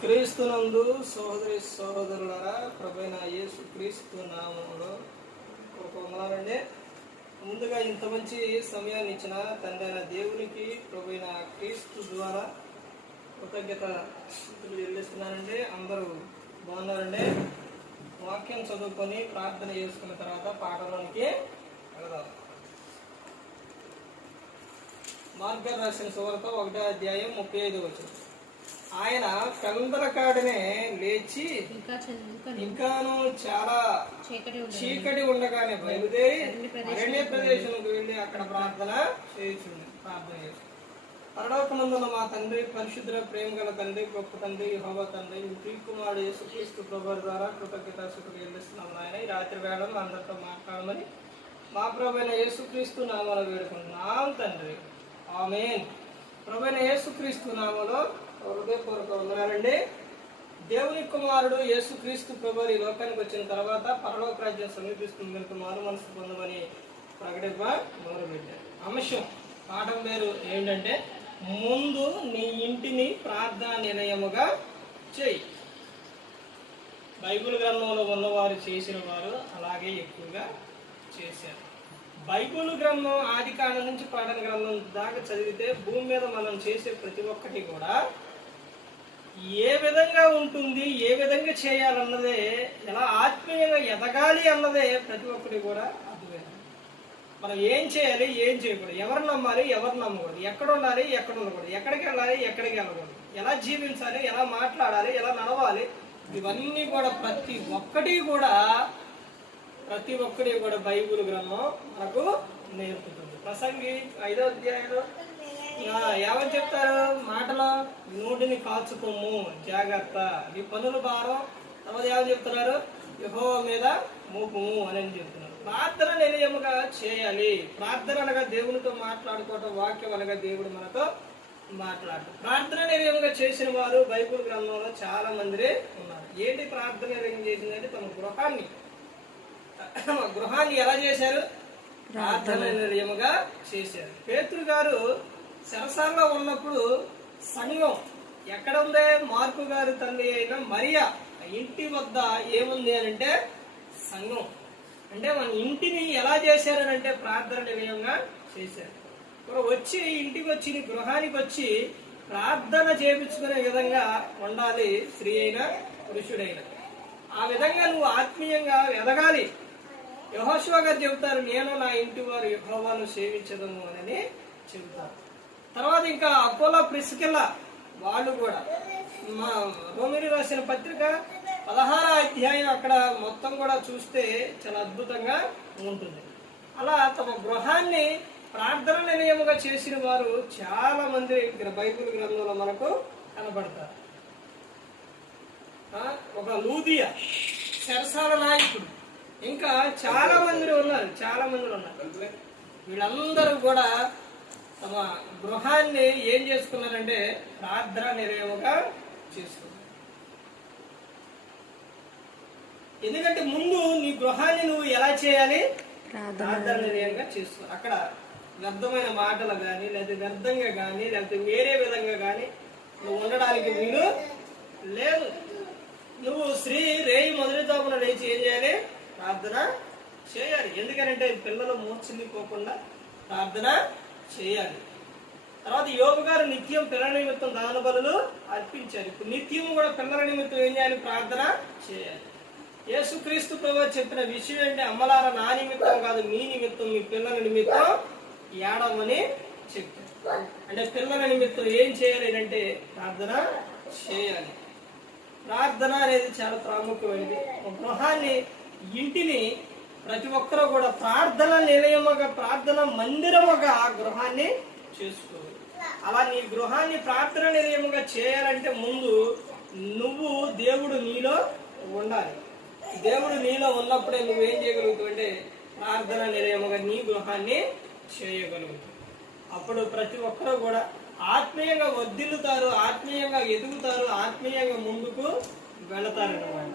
క్రీస్తునందు సహోదరి సోదరులరా ప్రభైన యేసు క్రీస్తు నామంలో ఒక వందనాలండి ముందుగా ఇంత మంచి సమయాన్ని ఇచ్చిన తండ్రి దేవునికి ప్రభైన క్రీస్తు ద్వారా కృతజ్ఞత స్థుతులు చెల్లిస్తున్నానండి. అందరూ బాగున్నారండి? వాక్యం చదువుకొని ప్రార్థన చేసుకున్న తర్వాత పాటలోనికి వెళదాం. మార్గర్ రాసిన సువార్త ఒకటో అధ్యాయం ముప్పై ఐదు వచ్చింది ఆయన కందల కాడనే లేచి ఇంకా ఇంకాను చాలా చీకటి ఉండగానే బయలుదేరి అరణ్య ప్రదేశంకు వెళ్ళి అక్కడ ప్రార్థన చేయించింది ప్రార్థన చేసి పరలోకమందున మా తండ్రి పరిశుద్ర ప్రేమ గల తండ్రి గొప్ప తండ్రి హోవ తండ్రి మీ ప్రియకుమారుడు యేసుక్రీస్తు ప్రభు ద్వారా కృతజ్ఞత శుక్రుడు చెల్లిస్తున్నాం నాయన. ఈ రాత్రి వేళ అందరితో మాట్లాడమని మా ప్రభు అయిన యేసుక్రీస్తు నామాలు వేడుకుంటున్నాం తండ్రి. ఆమెన్. ప్రభు అయిన యేసుక్రీస్తు నామలో హృదయపూర్వక వందనాలండి. దేవుని కుమారుడు యేసుక్రీస్తు ప్రభు ఈ లోకానికి వచ్చిన తర్వాత పరలోక రాజ్యం సమీపిస్తుంది కనుక మారు మనసు పొందమని ప్రకటింప మొదలుపెట్టారు అంశం పాఠం పేరు ఏంటంటే ముందు నీ ఇంటిని ప్రార్థనా నిలయముగా చేయి. బైబిల్ గ్రంథంలో ఉన్నవారు చేసిన వారు అలాగే ఎక్కువగా చేశారు. బైబిల్ గ్రంథం ఆది కాలం నుంచి పాఠన గ్రంథం దాకా చదివితే భూమి మీద మనం చేసే ప్రతి ఒక్కటి కూడా ఏ విధంగా ఉంటుంది ఏ విధంగా చేయాలన్నదే ఎలా ఆత్మీయంగా ఎదగాలి అన్నదే ప్రతి ఒక్కటి కూడా అర్థమైంది మనం ఏం చేయాలి ఏం చేయకూడదు. ఎవరు నమ్మాలి ఎవరు నమ్మకూడదు. ఎక్కడ ఉండాలి ఎక్కడ ఉండకూడదు. ఎక్కడికి వెళ్ళాలి ఎక్కడికి వెళ్ళకూడదు. ఎలా జీవించాలి ఎలా మాట్లాడాలి ఎలా నడవాలి ఇవన్నీ కూడా ప్రతి ఒక్కటి కూడా ప్రతి ఒక్కటి కూడా బైబుల్ గ్రంథం మనకు నేర్పుతుంది. ప్రసంగి ఐదో అధ్యాయంలో ఏమని చెప్తారు? మాటలో నోటిని కాచుకోము. జాగ్రత్త. ఈ పనుల భారం. తర్వాత ఏమని చెప్తున్నారు? యహో మీద మోపము అని అని చెప్తున్నారు. ప్రార్థన నిలయముగా చేయాలి. ప్రార్థన అనగా దేవునితో మాట్లాడుకోవటం వాక్యం అనగా దేవుడు మనతో మాట్లాడటం. ప్రార్థన నిలయముగా చేసిన వారు బైబిల్ గ్రంథంలో చాలా మంది ఉన్నారు. ఏంటి ప్రార్థన నిలయం చేసిందంటే తమ గృహాన్ని గృహాన్ని ఎలా చేశారు? ప్రార్థన నిలయముగా చేశారు. పేతురు గారు చెరసాల్లో ఉన్నప్పుడు సంఘం ఎక్కడ ఉంది? మార్కు గారి తల్లి అయిన మరియా ఆ ఇంటి వద్ద ఏముంది అని అంటే సంఘం. అంటే మన ఇంటిని ఎలా చేశారని అంటే ప్రార్థన నిలయంగా చేశారు. ఇప్పుడు వచ్చి ఇంటికి వచ్చి గృహానికి వచ్చి ప్రార్థన చేపించుకునే విధంగా ఉండాలి స్త్రీ అయినా పురుషుడైన. ఆ విధంగా నువ్వు ఆత్మీయంగా ఎదగాలి. యహోశివ గారు చెబుతారు నేను నా ఇంటి వారు యహోవాను సేవించదము అని చెబుతారు. తర్వాత ఇంకా అపోలో ప్రిస్కిల్ల వాళ్ళు కూడా. మా రోమిరి రాసిన పత్రిక పదహార అధ్యాయం అక్కడ మొత్తం కూడా చూస్తే చాలా అద్భుతంగా ఉంటుంది. అలా తమ గృహాన్ని ప్రార్థన నిలయముగా చేసిన వారు చాలా మంది గ్ర- బైబిల్ గ్రంథంలో మనకు కనబడతారు. ఒక లూదియా సరసాల నాయకుడు. ఇంకా చాలా మంది ఉన్నారు చాలా మంది ఉన్నారు. వీళ్ళందరూ కూడా తమ గృహాన్ని ఏం చేసుకున్నారంటే ప్రార్థన నిలయముగా చేసుకున్నారు. ఎందుకంటే ముందు నీ గృహాన్ని నువ్వు ఎలా చేయాలి? ప్రార్థన నిలయంగా చేసుకో అక్కడ వ్యర్థమైన మాటలు కానీ లేదా వ్యర్థంగా కానీ లేకపోతే వేరే విధంగా కానీ నువ్వు ఉండడానికి వీలు లేదు. నువ్వు స్త్రీ రేయి మొదటి తాపున లేచి ఏం చేయాలి? ప్రార్థన చేయాలి. ఎందుకనంటే పిల్లలు మూర్చిల్లిపోకుండా ప్రార్థన చేయాలి. తర్వాత యోగ గారు నిత్యం పిల్లల నిమిత్తం దాన బలులు అర్పించారు. ఇప్పుడు నిత్యం కూడా పిల్లల నిమిత్తం ఏం చేయాలి? ప్రార్థన చేయాలి. యేసుక్రీస్తు ప్రభు చెప్పిన విషయం ఏంటి? అమ్మలార నా నిమిత్తం కాదు మీ నిమిత్తం మీ పిల్లల నిమిత్తం ఏడవని చెప్పారు. అంటే పిల్లల నిమిత్తం ఏం చేయాలి అంటే ప్రార్థన చేయాలి. ప్రార్థన అనేది చాలా ప్రాముఖ్యమైనది. గృహాన్ని ఇంటిని ప్రతి ఒక్కరూ కూడా ప్రార్థన నిలయముగా ప్రార్థన మందిరముగా ఆ గృహాన్ని చేసుకోవాలి. అలా నీ గృహాన్ని ప్రార్థన నిలయముగా చేయాలంటే ముందు నువ్వు దేవుడు నీలో ఉండాలి. దేవుడు నీలో ఉన్నప్పుడే నువ్వేం చేయగలుగుతావు అంటే ప్రార్థన నిలయముగా నీ గృహాన్ని చేయగలుగుతావు. అప్పుడు ప్రతి ఒక్కరూ కూడా ఆత్మీయంగా వర్దిల్లుతారు ఆత్మీయంగా ఎదుగుతారు ఆత్మీయంగా ముందుకు వెళతారు అన్నమాట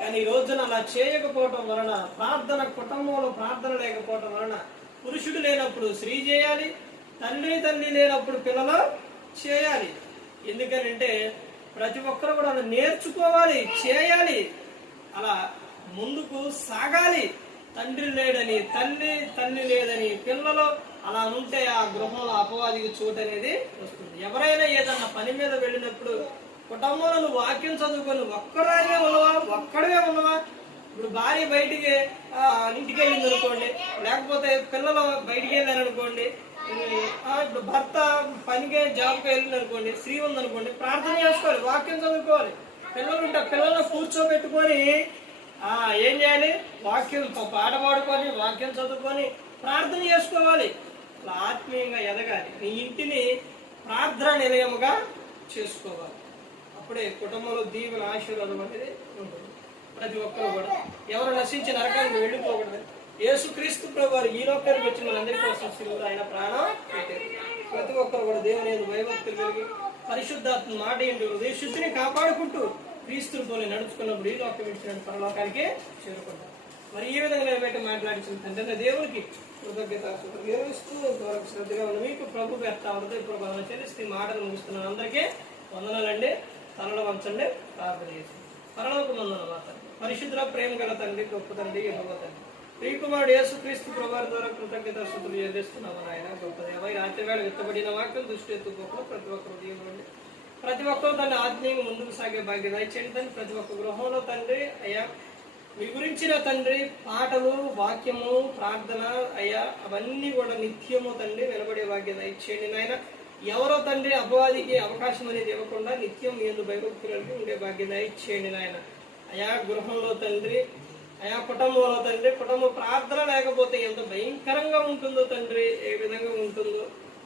కానీ ఈ రోజున అలా చేయకపోవటం వలన ప్రార్థన కుటుంబంలో ప్రార్థన లేకపోవటం వలన పురుషుడు లేనప్పుడు స్త్రీ చేయాలి తండ్రి తల్లి లేనప్పుడు పిల్లలు చేయాలి. ఎందుకనంటే ప్రతి ఒక్కరు కూడా అది నేర్చుకోవాలి చేయాలి. అలా ముందుకు సాగాలి. తండ్రి లేడని తల్లి తల్లి లేదని పిల్లలు అలా ఉంటే ఆ గృహంలో అపవాదికి చోటు అనేది వస్తుంది. ఎవరైనా ఏదన్నా పని మీద వెళ్ళినప్పుడు కుటుంబంలో నువ్వు వాక్యం చదువుకొని ఒక్కడానే ఉన్నవా? ఒక్కడే ఉన్నవా? ఇప్పుడు భార్య బయటికి ఇంటికి వెళ్ళింది అనుకోండి లేకపోతే పిల్లలు బయటికి వెళ్ళారు అనుకోండి ఇప్పుడు భర్త పనికి జాబ్కి వెళ్ళింది అనుకోండి స్త్రీ ఉంది అనుకోండి ప్రార్థన చేసుకోవాలి వాక్యం చదువుకోవాలి. పిల్లలు ఉంటే పిల్లలను కూర్చోబెట్టుకొని ఆ ఏం చేయాలి? వాక్యం పాట పాడుకొని వాక్యం చదువుకొని ప్రార్థన చేసుకోవాలి. అలా ఆత్మీయంగా ఎదగాలి. నీ ఇంటిని ప్రార్థన నిలయముగా చేసుకోవాలి. అప్పుడే కుటుంబంలో దీవెన ఆశీర్వాదం అనేది ఉంటుంది. ప్రతి ఒక్కరు కూడా. ఎవరు నశించి నరకానికి వెళ్ళిపోకూడదు. యేసుక్రీస్తు ప్రభు ఈ లోకానికి వచ్చి మనందరి కోసం శిలువలో ఆయన ప్రాణం పెట్టారు. ప్రతి ఒక్కరు కూడా దేవుని యందు భయభక్తులు కలిగి పరిశుద్ధాత్మ మాట ఏంటి? హృదయ శుద్ధిని కాపాడుకుంటూ క్రీస్తులతోనే నడుచుకున్నప్పుడు ఈ లోకం ఇచ్చిన పరలోకానికి చేరుకుంటాం మరి ఈ విధంగా ఏమైతే మాట్లాడించిన తండ్రి దేవునికి కృతజ్ఞత వివరిస్తూ శ్రద్ధగా ఉన్న మీకు ప్రభు వ్యక్త హృదయ ప్రభావం చెల్లిస్తూ మాటలు ముగిస్తున్నాను. అందరికీ వందనాలండి. తనలో వంచండి ప్రార్థన చేసి. పరలోక మందన మాత పరిశుద్ధ ప్రేమ గల తండ్రి గొప్ప తండ్రి ఎన్నో తండ్రి. ప్రియకుమారుడు యేసు క్రీస్తు ప్రభావ ద్వారా కృతజ్ఞత స్థుతులు చెల్లిస్తున్నాము ఆయన గొప్ప దేవ. ఈ రాత్రి వేళ విత్తబడిన వాక్యం దృష్టి ఎత్తుకోకుండా ప్రతి ఒక్కరు దీవులండి ప్రతి ఒక్కరు తన ఆత్మీయంగా ముందుకు సాగే భాగ్యం దయచేయండి తండ్రి. ప్రతి ఒక్క గృహంలో తండ్రి అయ్యా మీ గురించిన తండ్రి పాటలు వాక్యము ప్రార్థన అయ్యా అవన్నీ కూడా నిత్యము తండ్రి నిలబడే భాగ్యం దయచేయండి నాయన. ఎవరో తండ్రి అపవాదికి అవకాశం అనేది ఇవ్వకుండా నిత్యం మీ ఎందు భయభక్తులకి ఉండే భాగ్యత ఇచ్చేయండి నాయన. అయా గృహంలో తండ్రి అయా కుటుంబంలో తండ్రి కుటుంబ ప్రార్థన లేకపోతే ఎంత భయంకరంగా ఉంటుందో తండ్రి ఏ విధంగా ఉంటుందో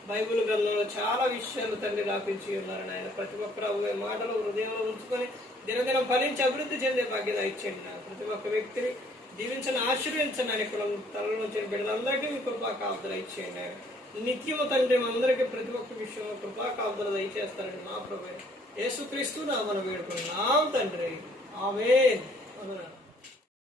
బైబిల్ గ్రంథంలో చాలా విషయాలు తండ్రి రాపించి ఉన్నారు ఆయన ప్రతి ఒక్కరు మాటలు హృదయంలో ఉంచుకొని దినదినం ఫలించి అభివృద్ధి చెందే బాధ్యత ఇచ్చేయండి నా ప్రతి ఒక్క వ్యక్తిని దీవించని ఆశీర్వించండి అని ఇక్కడ తల నుంచి బిడ్డలందరికీ మీ కృపా కాపుదల ఇచ్చేయండి ఆయన. నిత్యము తండ్రి అందరికీ ప్రతి ఒక్క విషయంలో కృపా కాపుదల దయచేస్తారండి మా ప్రభు యేసుక్రీస్తు నా మనం వేడుకున్నాం తండ్రి. ఆమె